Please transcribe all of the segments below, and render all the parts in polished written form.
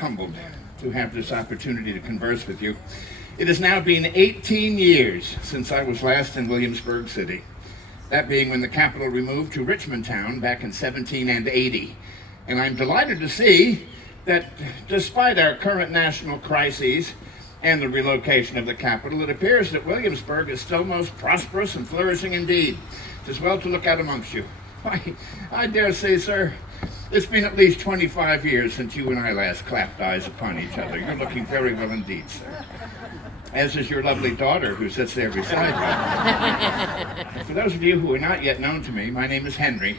Humbled to have this opportunity to converse with you. It has now been 18 years since I was last in Williamsburg City, that being when the capital removed to Richmond Town back in 1780. And I'm delighted to see that despite our current national crises and the relocation of the capital, it appears that Williamsburg is still most prosperous and flourishing indeed. It is well to look out amongst you. I dare say, sir, it's been at least 25 years since you and I last clapped eyes upon each other. You're looking very well indeed, sir. As is your lovely daughter, who sits there beside me. For those of you who are not yet known to me, my name is Henry,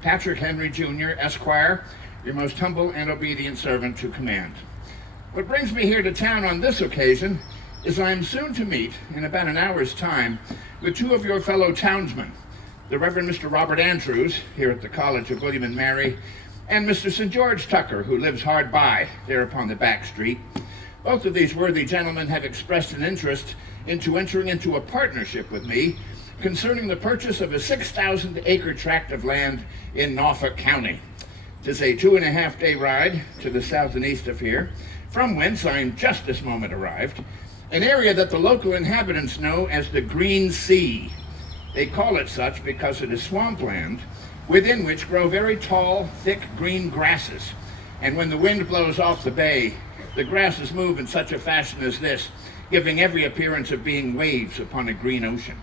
Patrick Henry Jr., Esquire, your most humble and obedient servant to command. What brings me here to town on this occasion is I am soon to meet, in about an hour's time, with two of your fellow townsmen, the Reverend Mr. Robert Andrews, here at the College of William and Mary, and Mr. St. George Tucker, who lives hard by, there upon the back street. Both of these worthy gentlemen have expressed an interest into entering into a partnership with me concerning the purchase of a 6,000-acre tract of land in Norfolk County. It is a 2.5-day ride to the south and east of here, from whence I am just this moment arrived, an area that the local inhabitants know as the Green Sea. They call it such because it is swampland within which grow very tall, thick green grasses. And when the wind blows off the bay, the grasses move in such a fashion as this, giving every appearance of being waves upon a green ocean.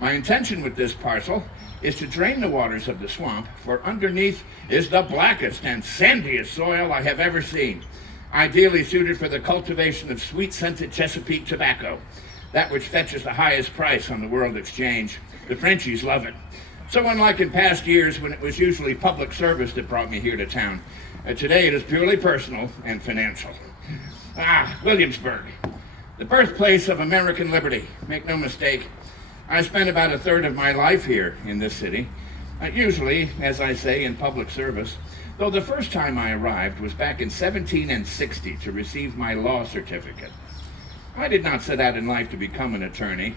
My intention with this parcel is to drain the waters of the swamp, for underneath is the blackest and sandiest soil I have ever seen, ideally suited for the cultivation of sweet-scented Chesapeake tobacco, that which fetches the highest price on the world exchange. The Frenchies love it. So unlike in past years when it was usually public service that brought me here to town, today it is purely personal and financial. Williamsburg, the birthplace of American liberty. Make no mistake, I spent about a third of my life here in this city, usually, as I say, in public service, though the first time I arrived was back in 1760 to receive my law certificate. I did not set out in life to become an attorney.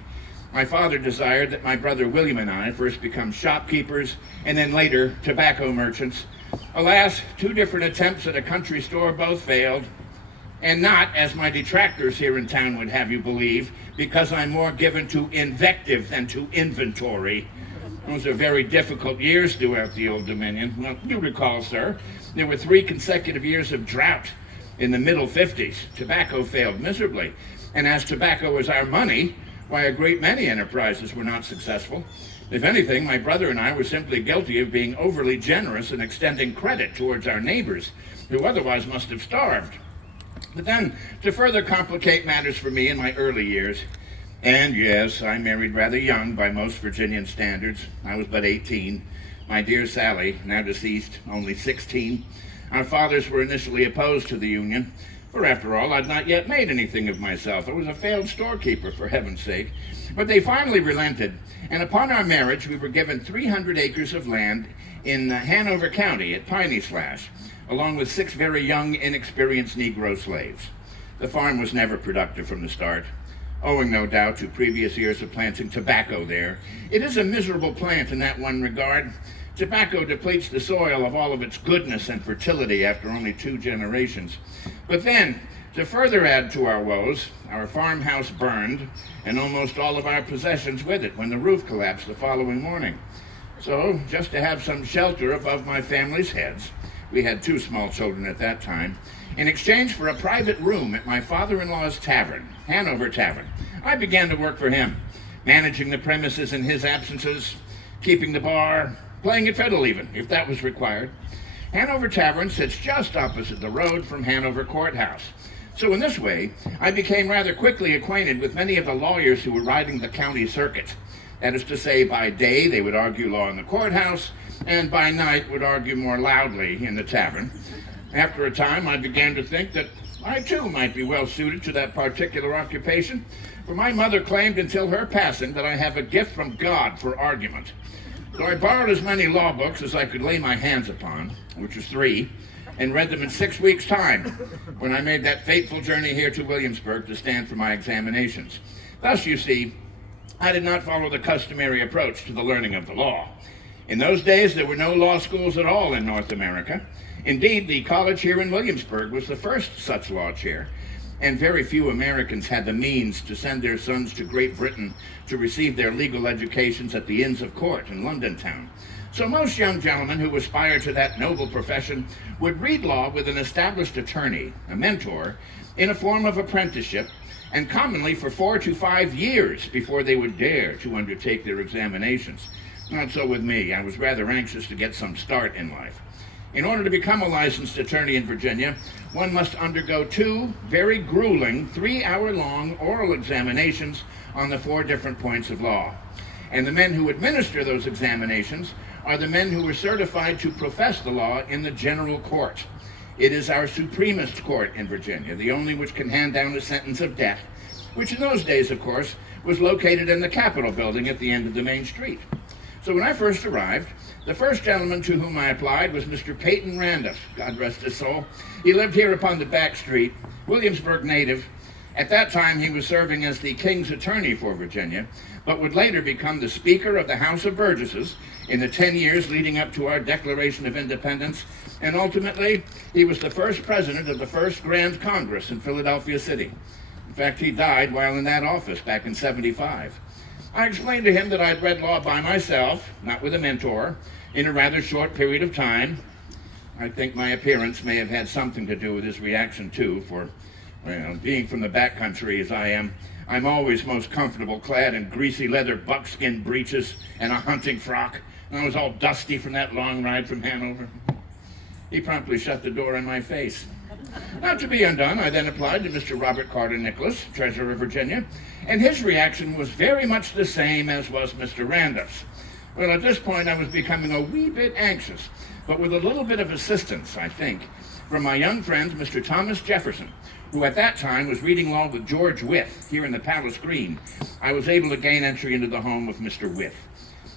My father desired that my brother William and I first become shopkeepers and then later tobacco merchants. Alas, two different attempts at a country store both failed, and not, as my detractors here in town would have you believe, because I'm more given to invective than to inventory. Those are very difficult years throughout the Old Dominion. Well, you recall, sir, there were 3 consecutive years of drought in the middle 50s. Tobacco failed miserably, and as tobacco was our money, why, a great many enterprises were not successful. If anything, my brother and I were simply guilty of being overly generous and extending credit towards our neighbors, who otherwise must have starved. But then, to further complicate matters for me in my early years, and yes, I married rather young by most Virginian standards. I was but 18. My dear Sally, now deceased, only 16. Our fathers were initially opposed to the union, for after all, I'd not yet made anything of myself. I was a failed storekeeper, for heaven's sake. But they finally relented, and upon our marriage, we were given 300 acres of land in Hanover County at Piney Slash, along with 6 very young, inexperienced Negro slaves. The farm was never productive from the start, owing no doubt to previous years of planting tobacco there. It is a miserable plant in that one regard. Tobacco depletes the soil of all of its goodness and fertility after only 2 generations. But then, to further add to our woes, our farmhouse burned, and almost all of our possessions with it when the roof collapsed the following morning. So, just to have some shelter above my family's heads, we had 2 small children at that time, in exchange for a private room at my father-in-law's tavern, Hanover Tavern, I began to work for him, managing the premises in his absences, keeping the bar, playing at fiddle even, if that was required. Hanover Tavern sits just opposite the road from Hanover Courthouse. So in this way, I became rather quickly acquainted with many of the lawyers who were riding the county circuit. That is to say, by day they would argue law in the courthouse, and by night would argue more loudly in the tavern. After a time, I began to think that I too might be well suited to that particular occupation, for my mother claimed until her passing that I have a gift from God for argument. So I borrowed as many law books as I could lay my hands upon, which was 3, and read them in 6 weeks' time, when I made that fateful journey here to Williamsburg to stand for my examinations. Thus, you see, I did not follow the customary approach to the learning of the law. In those days, there were no law schools at all in North America, Indeed, the college here in Williamsburg was the first such law chair, and very few Americans had the means to send their sons to Great Britain to receive their legal educations at the Inns of Court in London town. So most young gentlemen who aspire to that noble profession would read law with an established attorney, a mentor, in a form of apprenticeship, and commonly for 4 to 5 years before they would dare to undertake their examinations. Not so with me. I was rather anxious to get some start in life. In order to become a licensed attorney in Virginia, one must undergo 2 very grueling 3-hour-long oral examinations on the 4 different points of law. And the men who administer those examinations are the men who are certified to profess the law in the general court. It is our supremest court in Virginia, the only which can hand down a sentence of death, which in those days, of course, was located in the Capitol building at the end of the main street. So when I first arrived, the first gentleman to whom I applied was Mr. Peyton Randolph, God rest his soul. He lived here upon the back street, Williamsburg native. At that time, he was serving as the King's Attorney for Virginia, but would later become the Speaker of the House of Burgesses in the 10 years leading up to our Declaration of Independence, and ultimately, he was the first president of the first Grand Congress in Philadelphia City. In fact, he died while in that office back in '75. I explained to him that I'd read law by myself, not with a mentor, in a rather short period of time. I think my appearance may have had something to do with his reaction too, for being from the backcountry as I am, I'm always most comfortable clad in greasy leather buckskin breeches and a hunting frock, and I was all dusty from that long ride from Hanover. He promptly shut the door in my face. Not to be undone, I then applied to Mr. Robert Carter Nicholas, Treasurer of Virginia, and his reaction was very much the same as was Mr. Randolph's. Well, at this point, I was becoming a wee bit anxious, but with a little bit of assistance, I think, from my young friend, Mr. Thomas Jefferson, who at that time was reading law with George Wythe here in the Palace Green, I was able to gain entry into the home of Mr. Wythe.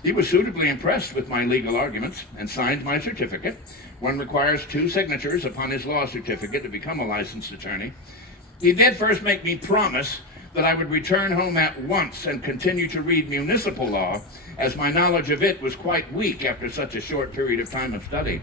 He was suitably impressed with my legal arguments and signed my certificate. One requires 2 signatures upon his law certificate to become a licensed attorney. He did first make me promise that I would return home at once and continue to read municipal law, as my knowledge of it was quite weak after such a short period of time of study.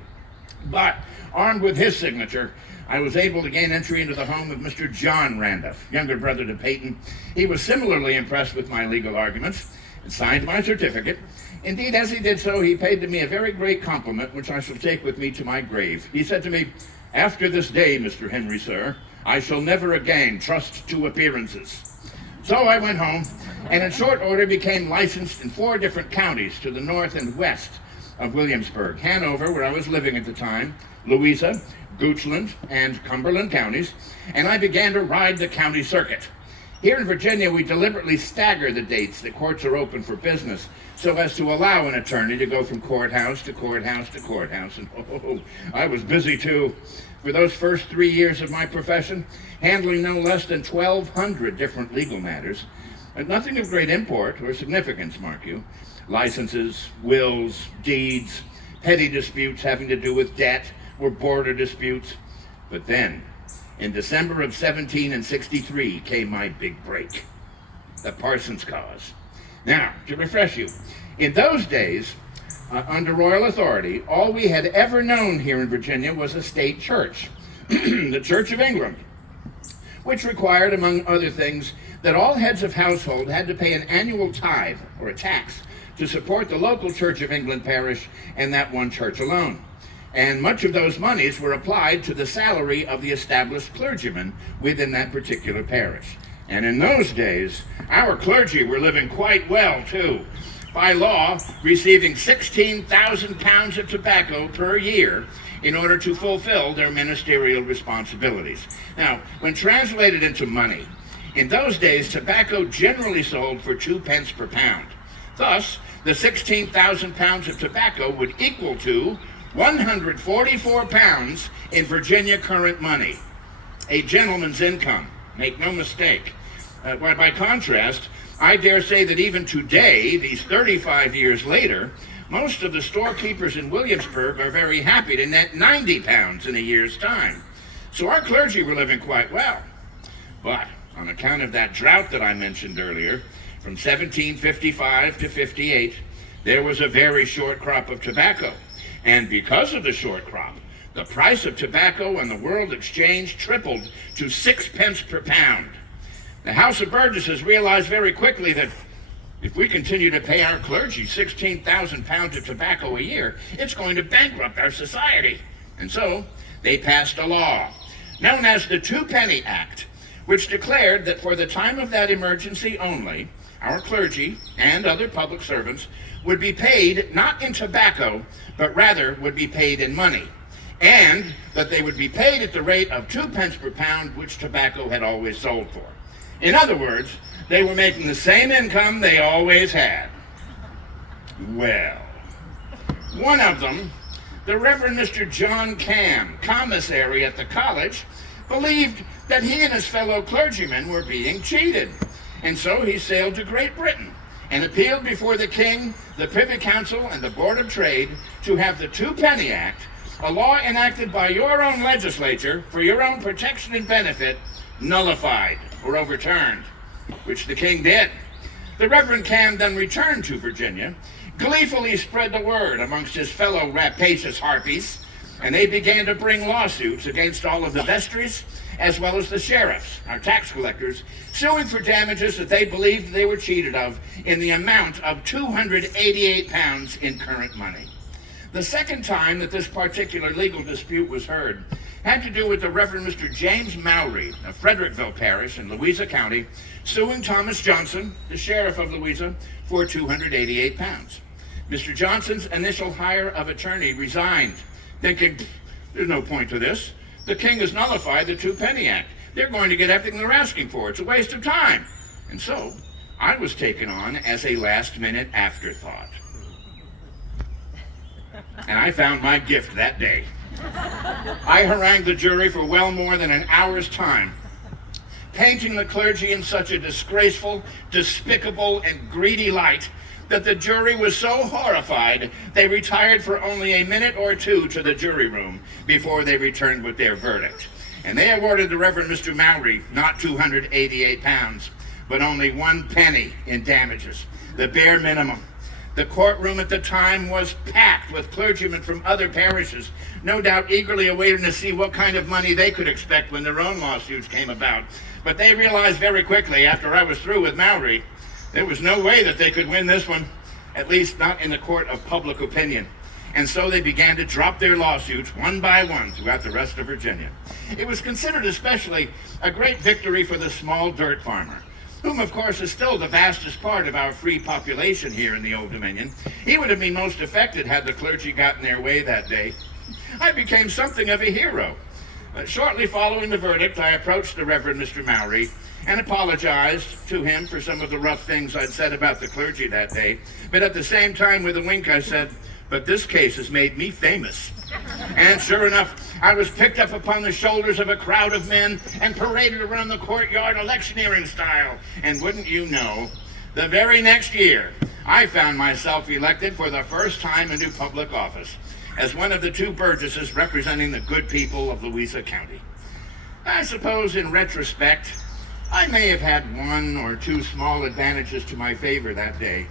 But, armed with his signature, I was able to gain entry into the home of Mr. John Randolph, younger brother to Peyton. He was similarly impressed with my legal arguments and signed my certificate. Indeed, as he did so, he paid to me a very great compliment, which I shall take with me to my grave. He said to me, "After this day, Mr. Henry, sir, I shall never again trust to appearances." So I went home, and in short order became licensed in 4 different counties to the north and west of Williamsburg: Hanover, where I was living at the time, Louisa, Goochland, and Cumberland counties, and I began to ride the county circuit. Here in Virginia, we deliberately stagger the dates that courts are open for business so as to allow an attorney to go from courthouse to courthouse to courthouse, and I was busy too. For those first 3 years of my profession, handling no less than 1,200 different legal matters, and nothing of great import or significance, mark you. Licenses, wills, deeds, petty disputes having to do with debt or border disputes. But then, in December of 1763 came my big break, the Parsons cause. Now, to refresh you, in those days, under royal authority, all we had ever known here in Virginia was a state church, the Church of England, which required, among other things, that all heads of household had to pay an annual tithe, or a tax, to support the local Church of England parish and that one church alone. And much of those monies were applied to the salary of the established clergyman within that particular parish. And in those days, our clergy were living quite well, too. By law, receiving 16,000 pounds of tobacco per year in order to fulfill their ministerial responsibilities. Now, when translated into money, in those days, tobacco generally sold for 2 pence per pound. Thus, the 16,000 pounds of tobacco would equal to 144 pounds in Virginia current money. A gentleman's income, make no mistake. By contrast, I dare say that even today, these 35 years later, most of the storekeepers in Williamsburg are very happy to net 90 pounds in a year's time. So our clergy were living quite well. But on account of that drought that I mentioned earlier, from 1755 to 58, there was a very short crop of tobacco. And because of the short crop, the price of tobacco on the world exchange tripled to 6 pence per pound. The House of Burgesses realized very quickly that if we continue to pay our clergy 16,000 pounds of tobacco a year, it's going to bankrupt our society. And so they passed a law known as the Two-Penny Act, which declared that for the time of that emergency only, our clergy and other public servants would be paid not in tobacco, but rather would be paid in money, and that they would be paid at the rate of 2 pence per pound, which tobacco had always sold for. In other words, they were making the same income they always had. Well, one of them, the Reverend Mr. John Cam, commissary at the college, believed that he and his fellow clergymen were being cheated. And so he sailed to Great Britain and appealed before the King, the Privy Council, and the Board of Trade to have the Two-Penny Act, a law enacted by your own legislature for your own protection and benefit, nullified or overturned, which the King did. The Reverend Cam then returned to Virginia, gleefully spread the word amongst his fellow rapacious harpies, and they began to bring lawsuits against all of the vestries as well as the sheriffs, our tax collectors, suing for damages that they believed they were cheated of in the amount of 288 pounds in current money. The second time that this particular legal dispute was heard had to do with the Reverend Mr. James Mowry of Frederickville Parish in Louisa County, suing Thomas Johnson, the sheriff of Louisa, for 288 pounds. Mr. Johnson's initial hire of attorney resigned, thinking, there's no point to this. The King has nullified the Two-Penny Act. They're going to get everything they're asking for. It's a waste of time. And so I was taken on as a last-minute afterthought. And I found my gift that day. I harangued the jury for well more than an hour's time, painting the clergy in such a disgraceful, despicable, and greedy light that the jury was so horrified they retired for only a minute or two to the jury room before they returned with their verdict. And they awarded the Reverend Mr. Mowry not 288 pounds, but only 1 penny in damages, the bare minimum. The courtroom at the time was packed with clergymen from other parishes, no doubt eagerly awaiting to see what kind of money they could expect when their own lawsuits came about. But they realized very quickly, after I was through with Mowry, there was no way that they could win this one, at least not in the court of public opinion. And so they began to drop their lawsuits one by one throughout the rest of Virginia. It was considered especially a great victory for the small dirt farmer, whom of course is still the vastest part of our free population here in the Old Dominion. He would have been most affected had the clergy gotten their way that day. I became something of a hero. Shortly following the verdict, I approached the Reverend Mr. Mowry and apologized to him for some of the rough things I'd said about the clergy that day. But at the same time, with a wink, I said, but this case has made me famous. And sure enough, I was picked up upon the shoulders of a crowd of men and paraded around the courtyard electioneering style. And wouldn't you know, the very next year, I found myself elected for the first time into public office as one of the 2 burgesses representing the good people of Louisa County. I suppose in retrospect, I may have had 1 or 2 small advantages to my favor that day.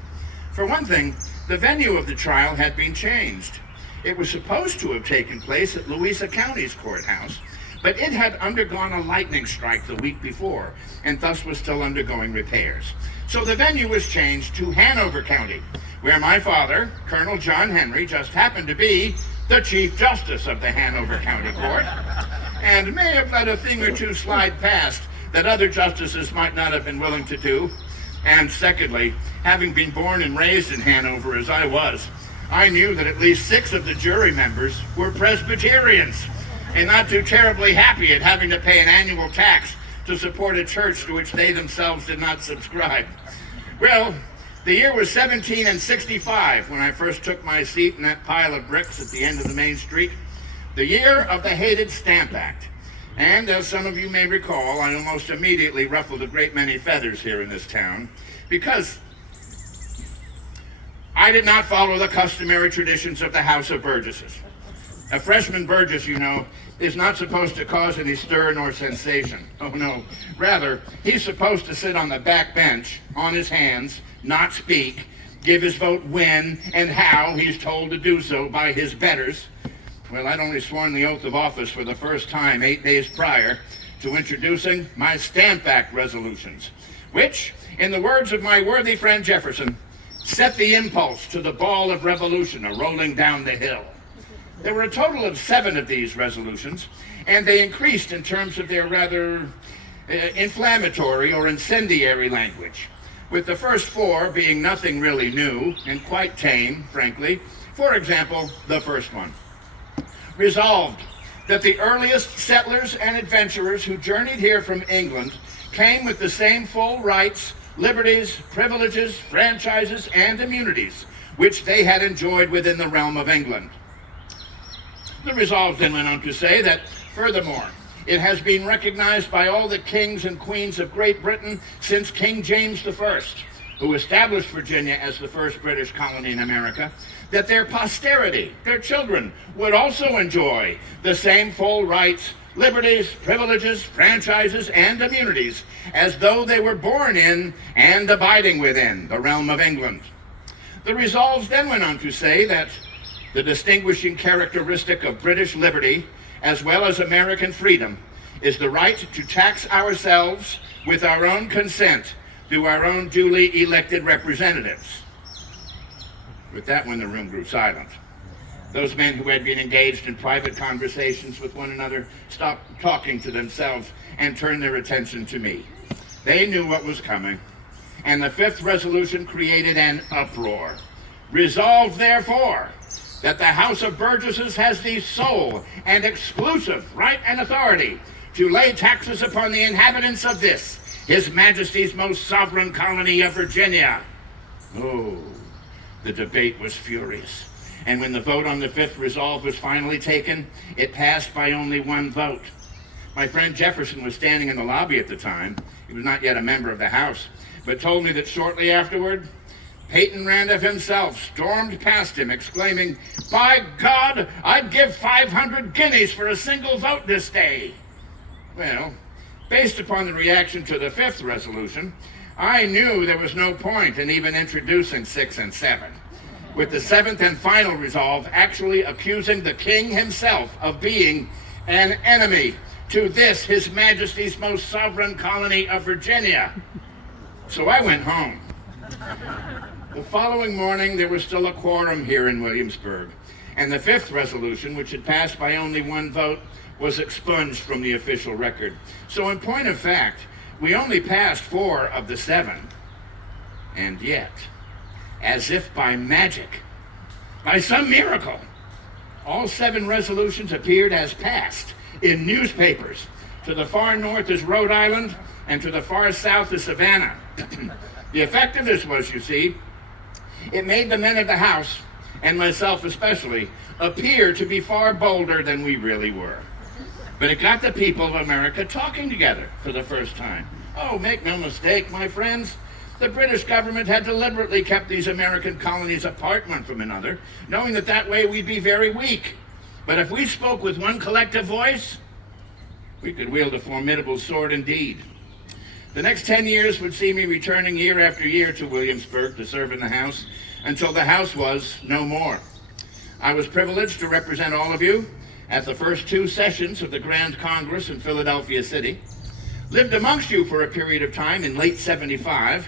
For one thing, the venue of the trial had been changed. It was supposed to have taken place at Louisa County's courthouse, but it had undergone a lightning strike the week before, and thus was still undergoing repairs. So the venue was changed to Hanover County, where my father, Colonel John Henry, just happened to be the Chief Justice of the Hanover County Court, and may have let a thing or two slide past that other justices might not have been willing to do. And secondly, having been born and raised in Hanover as I was, I knew that at least 6 of the jury members were Presbyterians, and not too terribly happy at having to pay an annual tax to support a church to which they themselves did not subscribe. Well, the year was 1765 when I first took my seat in that pile of bricks at the end of the main street, the year of the hated Stamp Act. And as some of you may recall, I almost immediately ruffled a great many feathers here in this town because I did not follow the customary traditions of the House of Burgesses. A freshman burgess, you know, is not supposed to cause any stir nor sensation. Oh no, rather, he's supposed to sit on the back bench, on his hands, not speak, give his vote when and how he's told to do so by his betters. well, I'd only sworn the oath of office for the first time 8 days prior to introducing my Stamp Act resolutions, which, in the words of my worthy friend Jefferson, set the impulse to the ball of revolution a-rolling down the hill. There were a total of 7 of these resolutions, and they increased in terms of their rather inflammatory or incendiary language, with the first 4 being nothing really new and quite tame, frankly. For example, the first one. Resolved that the earliest settlers and adventurers who journeyed here from England came with the same full rights, liberties, privileges, franchises, and immunities which they had enjoyed within the realm of England. The resolve then went on to say that, furthermore, it has been recognized by all the kings and queens of Great Britain since King James I, who established Virginia as the first British colony in America, that their posterity, their children, would also enjoy the same full rights, liberties, privileges, franchises, and immunities as though they were born in and abiding within the realm of England. The resolves then went on to say that the distinguishing characteristic of British liberty, as well as American freedom, is the right to tax ourselves with our own consent through our own duly elected representatives. With that one, the room grew silent. Those men who had been engaged in private conversations with one another stopped talking to themselves and turned their attention to me. They knew what was coming, and the 5th resolution created an uproar. Resolved, therefore, that the House of Burgesses has the sole and exclusive right and authority to lay taxes upon the inhabitants of this, His Majesty's most sovereign colony of Virginia. Oh, the debate was furious. And when the vote on the 5th resolve was finally taken, it passed by only 1 vote. My friend Jefferson was standing in the lobby at the time. He was not yet a member of the House, but told me that shortly afterward, Peyton Randolph himself stormed past him, exclaiming, "By God, I'd give 500 guineas for a single vote this day." Well, based upon the reaction to the 5th resolution, I knew there was no point in even introducing 6 and 7, with the 7th and final resolve actually accusing the king himself of being an enemy to this, His Majesty's most sovereign colony of Virginia. So I went home. The following morning, there was still a quorum here in Williamsburg, and the 5th resolution, which had passed by only 1 vote, was expunged from the official record. So in point of fact, we only passed 4 of the 7. And yet, as if by magic, by some miracle, all 7 resolutions appeared as passed in newspapers. To the far north is Rhode Island, and to the far south is Savannah. The effect of this was, you see, it made the men of the House, and myself especially, appear to be far bolder than we really were. But it got the people of America talking together for the first time. Oh, make no mistake, my friends, the British government had deliberately kept these American colonies apart one from another, knowing that that way we'd be very weak. But if we spoke with one collective voice, we could wield a formidable sword indeed. The next 10 years would see me returning year after year to Williamsburg to serve in the House until the House was no more. I was privileged to represent all of you at the first 2 sessions of the Grand Congress in Philadelphia City. Lived amongst you for a period of time in late '75,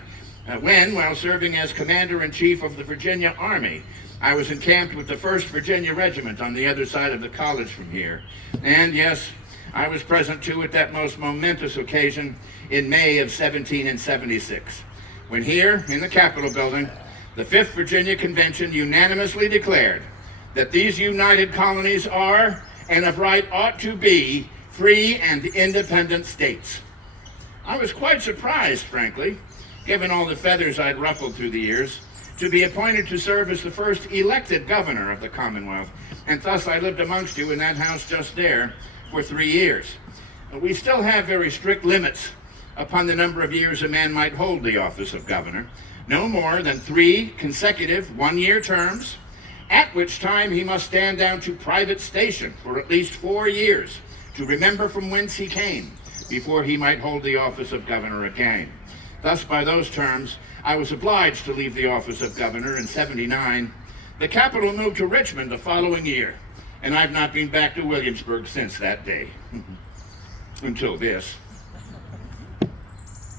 when, while serving as Commander-in-Chief of the Virginia Army, I was encamped with the 1st Virginia Regiment on the other side of the college from here. And yes, I was present too at that most momentous occasion in May of 1776, when here in the Capitol building, the 5th Virginia Convention unanimously declared that these united colonies are, and of right ought to be, free and independent states. I was quite surprised, frankly, given all the feathers I'd ruffled through the years, to be appointed to serve as the first elected governor of the Commonwealth, and thus I lived amongst you in that house just there for 3 years. We still have very strict limits upon the number of years a man might hold the office of governor, no more than 3 consecutive 1-year terms, at which time he must stand down to private station for at least 4 years to remember from whence he came before he might hold the office of governor again. Thus, by those terms, I was obliged to leave the office of governor in '79. The capital moved to Richmond the following year, and I've not been back to Williamsburg since that day. Until this.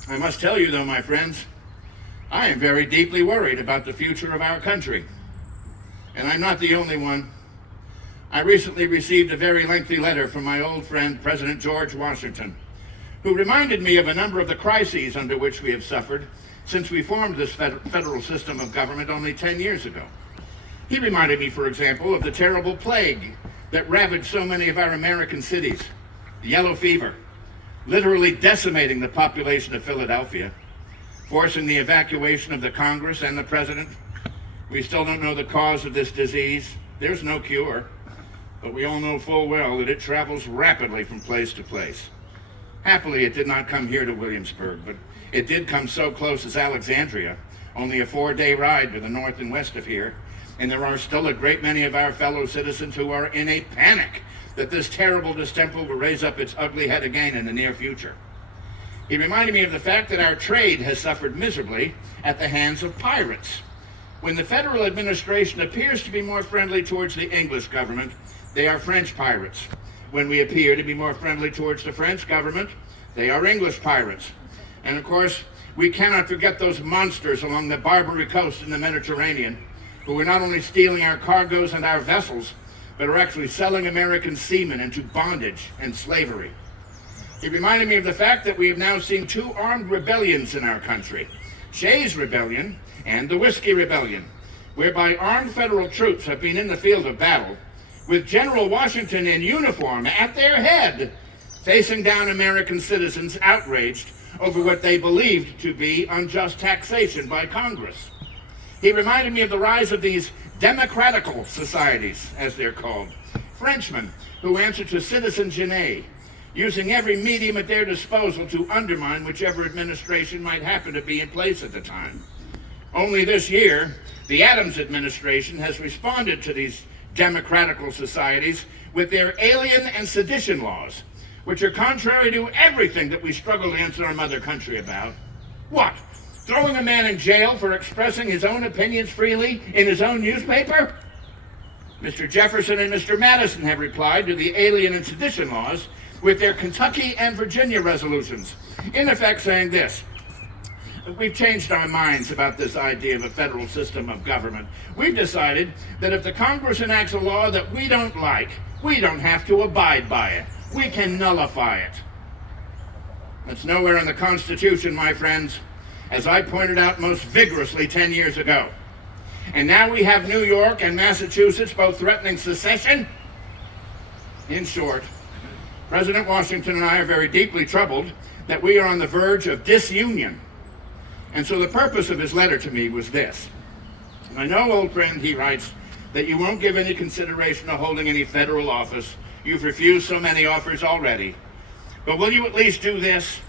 I must tell you, though, my friends, I am very deeply worried about the future of our country. And I'm not the only one. I recently received a very lengthy letter from my old friend, President George Washington, who reminded me of a number of the crises under which we have suffered since we formed this federal system of government only 10 years ago. He reminded me, for example, of the terrible plague that ravaged so many of our American cities, the yellow fever, literally decimating the population of Philadelphia, forcing the evacuation of the Congress and the President. We still don't know the cause of this disease. There's no cure, but we all know full well that it travels rapidly from place to place. Happily, it did not come here to Williamsburg, but it did come so close as Alexandria, only a 4-day ride to the north and west of here, and there are still a great many of our fellow citizens who are in a panic that this terrible distemper will raise up its ugly head again in the near future. He reminded me of the fact that our trade has suffered miserably at the hands of pirates. When the federal administration appears to be more friendly towards the English government, they are French pirates. When we appear to be more friendly towards the French government, they are English pirates. And of course, we cannot forget those monsters along the Barbary coast in the Mediterranean, who are not only stealing our cargoes and our vessels, but are actually selling American seamen into bondage and slavery. He reminded me of the fact that we have now seen 2 armed rebellions in our country, Shays' Rebellion and the Whiskey Rebellion, whereby armed federal troops have been in the field of battle with General Washington in uniform at their head, facing down American citizens outraged over what they believed to be unjust taxation by Congress. He reminded me of the rise of these democratical societies, as they're called, Frenchmen who answer to Citizen Genet, using every medium at their disposal to undermine whichever administration might happen to be in place at the time. Only this year, the Adams administration has responded to these democratical societies with their alien and sedition laws, which are contrary to everything that we struggle against our mother country about. What? Throwing a man in jail for expressing his own opinions freely in his own newspaper? Mr. Jefferson and Mr. Madison have replied to the alien and sedition laws with their Kentucky and Virginia resolutions, in effect saying this: we've changed our minds about this idea of a federal system of government. We've decided that if the Congress enacts a law that we don't like, we don't have to abide by it. We can nullify it. That's nowhere in the Constitution, my friends, as I pointed out most vigorously 10 years ago. And now we have New York and Massachusetts both threatening secession. In short, President Washington and I are very deeply troubled that we are on the verge of disunion. And so the purpose of his letter to me was this. I know, old friend, he writes, that you won't give any consideration to holding any federal office. You've refused so many offers already. But will you at least do this?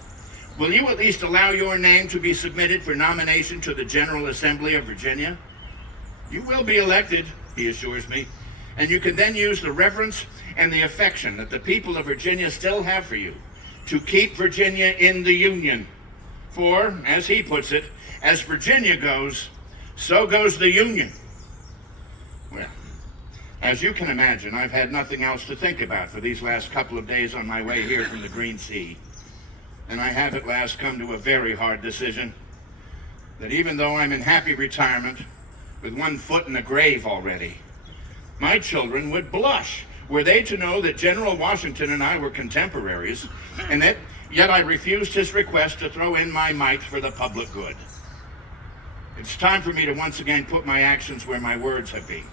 Will you at least allow your name to be submitted for nomination to the General Assembly of Virginia? You will be elected, he assures me, and you can then use the reverence and the affection that the people of Virginia still have for you to keep Virginia in the Union. For, as he puts it, as Virginia goes, so goes the Union. Well, as you can imagine, I've had nothing else to think about for these last couple of days on my way here from the Green Sea. And I have at last come to a very hard decision, that even though I'm in happy retirement, with one foot in the grave already, my children would blush were they to know that General Washington and I were contemporaries, and that yet I refused his request to throw in my mite for the public good. It's time for me to once again put my actions where my words have been.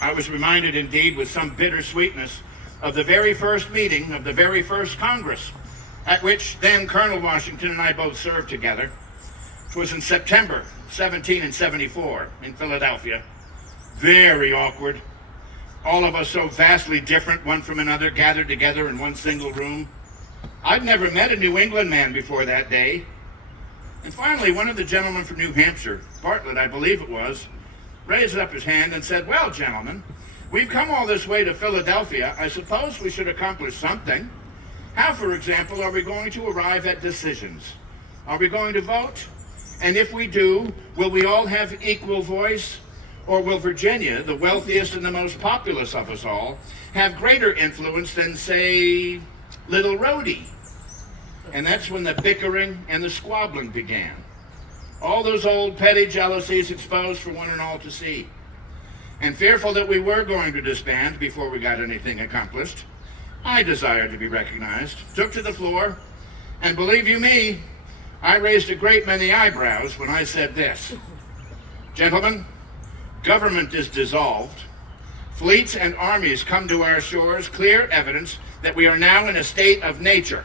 I was reminded indeed with some bittersweetness of the very first meeting of the very first Congress, at which then Colonel Washington and I both served together. It was in September 1774 in Philadelphia. Very awkward. All of us so vastly different one from another, gathered together in one single room. I'd never met a New England man before that day. And finally, one of the gentlemen from New Hampshire, Bartlett, I believe it was, raised up his hand and said, "Well, gentlemen, we've come all this way to Philadelphia. I suppose we should accomplish something. How, for example, are we going to arrive at decisions? Are we going to vote? And if we do, will we all have equal voice? Or will Virginia, the wealthiest and the most populous of us all, have greater influence than, say, Little Rhodey? And that's when the bickering and the squabbling began. All those old petty jealousies exposed for one and all to see. And fearful that we were going to disband before we got anything accomplished, I desired to be recognized, took to the floor, and believe you me, I raised a great many eyebrows when I said this: "Gentlemen, government is dissolved. Fleets and armies come to our shores, clear evidence that we are now in a state of nature.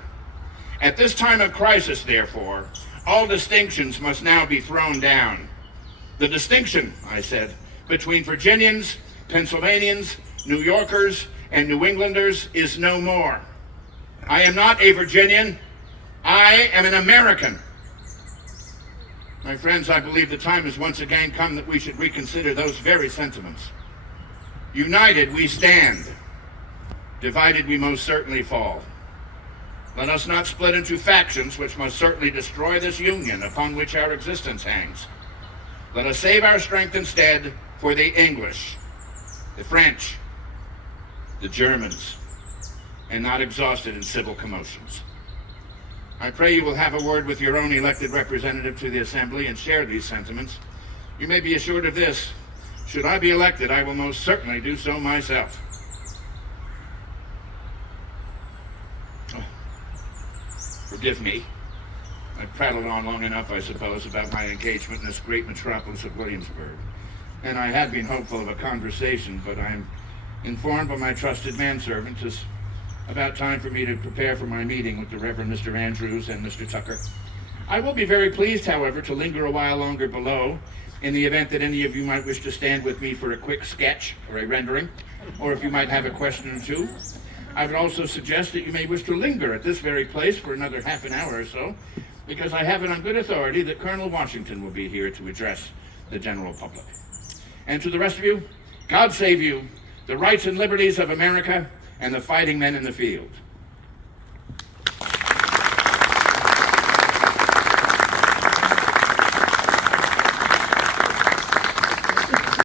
At this time of crisis, therefore, all distinctions must now be thrown down. The distinction," I said, "between Virginians, Pennsylvanians, New Yorkers, and New Englanders is no more. I am not a Virginian. I am an American." My friends, I believe the time has once again come that we should reconsider those very sentiments. United we stand. Divided we most certainly fall. Let us not split into factions which must certainly destroy this union upon which our existence hangs. Let us save our strength instead for the English, the French, the Germans, and not exhausted in civil commotions. I pray you will have a word with your own elected representative to the Assembly and share these sentiments. You may be assured of this: should I be elected, I will most certainly do so myself. Forgive me. I've prattled on long enough, I suppose, about my engagement in this great metropolis of Williamsburg. And I had been hopeful of a conversation, but I'm informed by my trusted manservant it's about time for me to prepare for my meeting with the Reverend Mr. Andrews and Mr. Tucker. I will be very pleased, however, to linger a while longer below in the event that any of you might wish to stand with me for a quick sketch or a rendering, or if you might have a question or two. I would also suggest that you may wish to linger at this very place for another half an hour or so, because I have it on good authority that Colonel Washington will be here to address the general public. And to the rest of you, God save you, the rights and liberties of America, and the fighting men in the field.